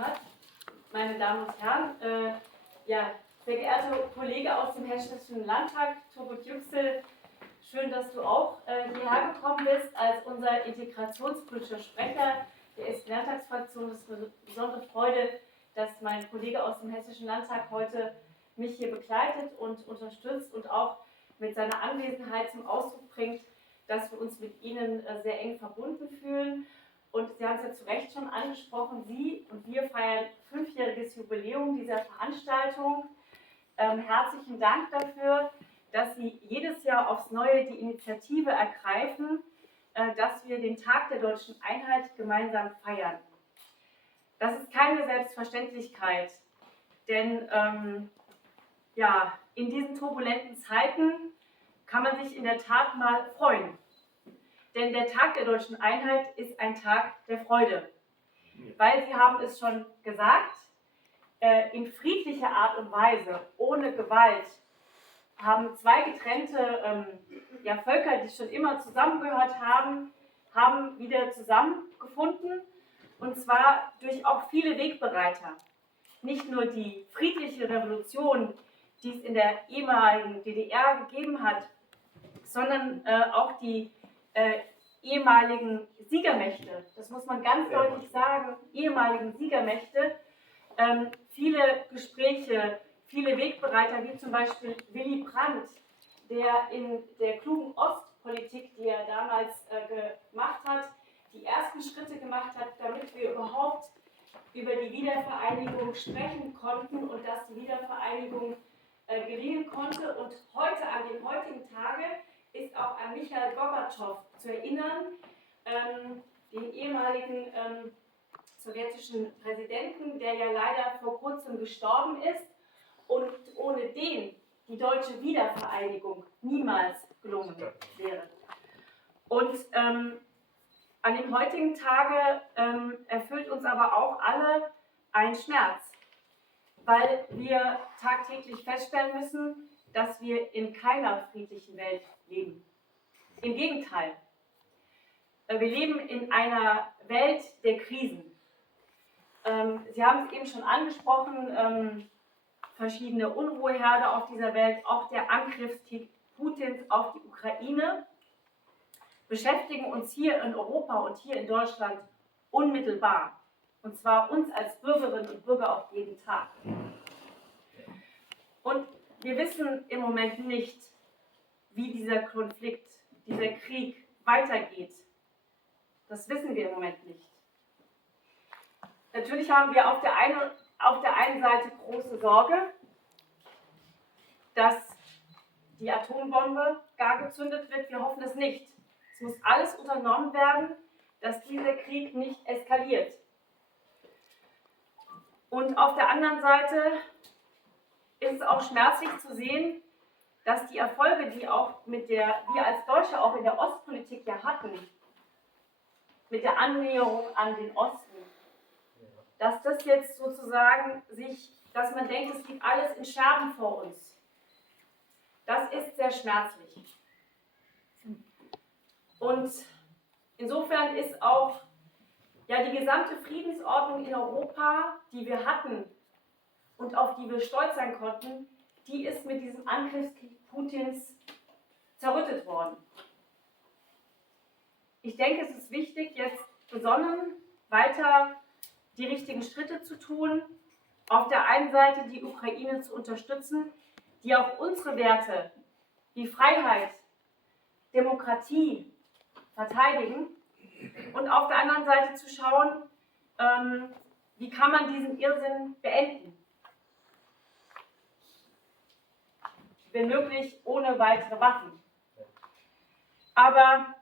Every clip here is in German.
Thomas, meine Damen und Herren, sehr geehrter Kollege aus dem Hessischen Landtag, Turgut Yüksel, schön, dass du auch hierher gekommen bist als unser integrationspolitischer Sprecher der SPD-Landtagsfraktion. Es ist eine besondere Freude, dass mein Kollege aus dem Hessischen Landtag heute mich hier begleitet und unterstützt und auch mit seiner Anwesenheit zum Ausdruck bringt, dass wir uns mit Ihnen sehr eng verbunden fühlen. Und Sie haben es ja zu Recht schon angesprochen, Sie und wir feiern 5-jähriges Jubiläum dieser Veranstaltung. Herzlichen Dank dafür, dass Sie jedes Jahr aufs Neue die Initiative ergreifen, dass wir den Tag der deutschen Einheit gemeinsam feiern. Das ist keine Selbstverständlichkeit, denn in diesen turbulenten Zeiten kann man sich in der Tat mal freuen. Denn der Tag der deutschen Einheit ist ein Tag der Freude. Weil Sie haben es schon gesagt, in friedlicher Art und Weise, ohne Gewalt, haben zwei getrennte Völker, die schon immer zusammengehört haben, wieder zusammengefunden. Und zwar durch auch viele Wegbereiter. Nicht nur die friedliche Revolution, die es in der ehemaligen DDR gegeben hat, sondern auch die ehemaligen Siegermächte, das muss man ganz deutlich sagen, ehemaligen Siegermächte, viele Gespräche, viele Wegbereiter, wie zum Beispiel Willy Brandt, der in der klugen Ostpolitik, die er damals gemacht hat, die ersten Schritte gemacht hat, damit wir überhaupt über die Wiedervereinigung sprechen konnten und dass die Wiedervereinigung gelingen konnte. Und heute, an dem heutigen Tage, ist auch an Michail Gorbatschow zu erinnern, den ehemaligen sowjetischen Präsidenten, der ja leider vor kurzem gestorben ist und ohne den die deutsche Wiedervereinigung niemals gelungen wäre. Und an dem heutigen Tage erfüllt uns aber auch alle ein Schmerz, weil wir tagtäglich feststellen müssen, dass wir in keiner friedlichen Welt leben. Im Gegenteil, wir leben in einer Welt der Krisen. Sie haben es eben schon angesprochen, verschiedene Unruheherde auf dieser Welt, auch der Angriffskrieg Putins auf die Ukraine, beschäftigen uns hier in Europa und hier in Deutschland unmittelbar. Und zwar uns als Bürgerinnen und Bürger auf jeden Tag. Und wir wissen im Moment nicht, wie dieser Konflikt, dieser Krieg weitergeht. Das wissen wir im Moment nicht. Natürlich haben wir auf der einen Seite große Sorge, dass die Atombombe gar gezündet wird. Wir hoffen es nicht. Es muss alles unternommen werden, dass dieser Krieg nicht eskaliert. Und auf der anderen Seite ist es auch schmerzlich zu sehen, dass die Erfolge, die wir als Deutsche auch in der Ostpolitik ja hatten, mit der Annäherung an den Osten, dass das jetzt sozusagen dass man denkt, es liegt alles in Scherben vor uns. Das ist sehr schmerzlich. Und insofern ist auch die gesamte Friedensordnung in Europa, die wir hatten und auf die wir stolz sein konnten, die ist mit diesem Angriffskrieg Putins zerrüttet worden. Ich denke, es ist wichtig, jetzt besonnen weiter die richtigen Schritte zu tun, auf der einen Seite die Ukraine zu unterstützen, die auch unsere Werte wie Freiheit, Demokratie verteidigen und auf der anderen Seite zu schauen, wie kann man diesen Irrsinn beenden. Wenn möglich ohne weitere Waffen. Aber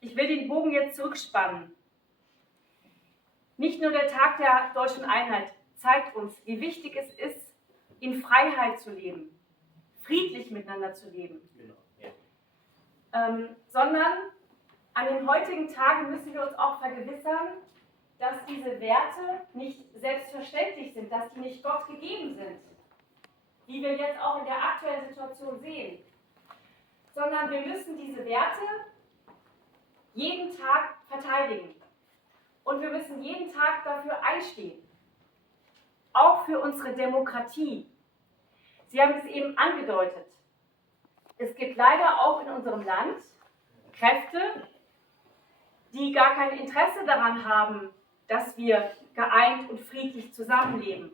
ich will den Bogen jetzt zurückspannen. Nicht nur der Tag der deutschen Einheit zeigt uns, wie wichtig es ist, in Freiheit zu leben, friedlich miteinander zu leben, sondern an den heutigen Tagen müssen wir uns auch vergewissern, dass diese Werte nicht selbstverständlich sind, dass die nicht Gott gegeben sind, wie wir jetzt auch in der aktuellen Situation sehen, sondern wir müssen diese Werte jeden Tag verteidigen und wir müssen jeden Tag dafür einstehen. auch für unsere Demokratie. Sie haben es eben angedeutet. Es gibt leider auch in unserem Land Kräfte, die gar kein Interesse daran haben, dass wir geeint und friedlich zusammenleben,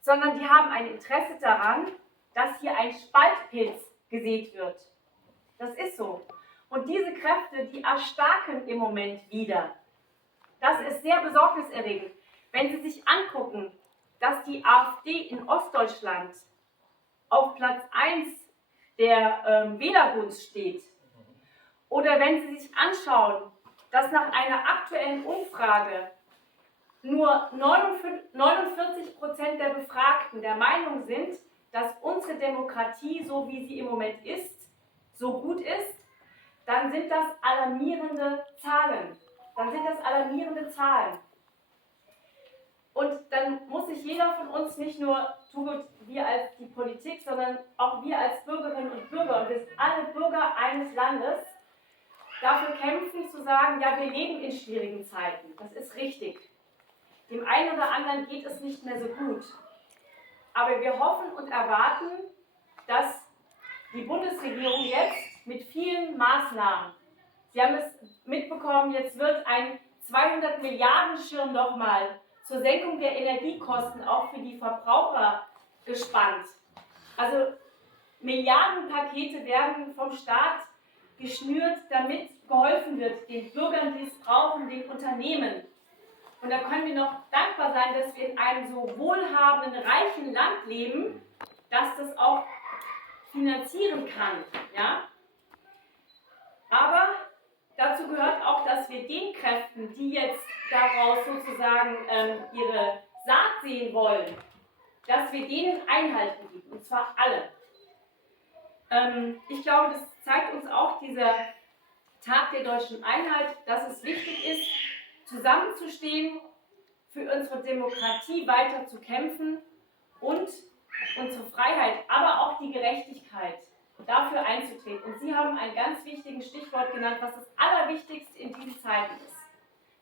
sondern die haben ein Interesse daran, dass hier ein Spaltpilz gesät wird. Das ist so. Und diese Kräfte, die erstarken im Moment wieder. Das ist sehr besorgniserregend. Wenn Sie sich angucken, dass die AfD in Ostdeutschland auf Platz 1 der Wählergunst steht, oder wenn Sie sich anschauen, dass nach einer aktuellen Umfrage nur 49% der Befragten der Meinung sind, dass unsere Demokratie, so wie sie im Moment ist, so gut ist, dann sind das alarmierende Zahlen. Und dann muss sich jeder von uns, nicht nur wir als die Politik, sondern auch wir als Bürgerinnen und Bürger, und wir sind alle Bürger eines Landes, dafür kämpfen, zu sagen, ja, wir leben in schwierigen Zeiten. Das ist richtig. Dem einen oder anderen geht es nicht mehr so gut. Aber wir hoffen und erwarten, dass die Bundesregierung jetzt mit vielen Maßnahmen, Sie haben es mitbekommen, jetzt wird ein 200 Milliarden Schirm nochmal zur Senkung der Energiekosten auch für die Verbraucher gespannt. Also Milliardenpakete werden vom Staat geschnürt, damit geholfen wird, den Bürgern, die es brauchen, den Unternehmen. Und da können wir noch dankbar sein, dass wir in einem so wohlhabenden, reichen Land leben, dass das auch finanzieren kann. Ja? Aber dazu gehört auch, dass wir den Kräften, die jetzt daraus sozusagen ihre Saat sehen wollen, dass wir denen Einhalt bieten, und zwar alle. Ich glaube, das zeigt uns auch dieser Tag der deutschen Einheit, dass es wichtig ist, zusammenzustehen, für unsere Demokratie weiter zu kämpfen und unsere Freiheit, aber auch die Gerechtigkeit, dafür einzutreten. Und Sie haben einen ganz wichtigen Stichwort genannt, was das Allerwichtigste in diesen Zeiten ist.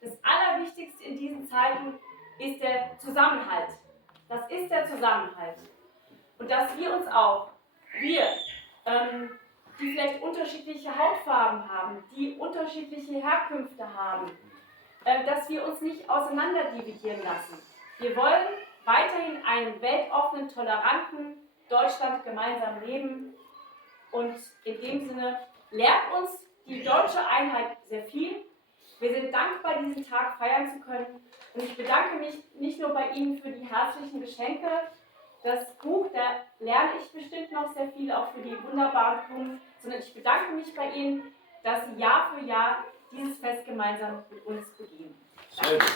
Das Allerwichtigste in diesen Zeiten ist der Zusammenhalt. Das ist der Zusammenhalt. Und dass wir uns auch, die vielleicht unterschiedliche Hautfarben haben, die unterschiedliche Herkünfte haben, dass wir uns nicht auseinanderdividieren lassen. Wir wollen weiterhin in einem weltoffenen, toleranten Deutschland gemeinsam leben. Und in dem Sinne lehrt uns die deutsche Einheit sehr viel. Wir sind dankbar, diesen Tag feiern zu können. Und ich bedanke mich nicht nur bei Ihnen für die herzlichen Geschenke. Das Buch, da lerne ich bestimmt noch sehr viel, auch für die wunderbaren Blumen. Sondern ich bedanke mich bei Ihnen, dass Sie Jahr für Jahr dieses Fest gemeinsam mit uns begehen. Danke.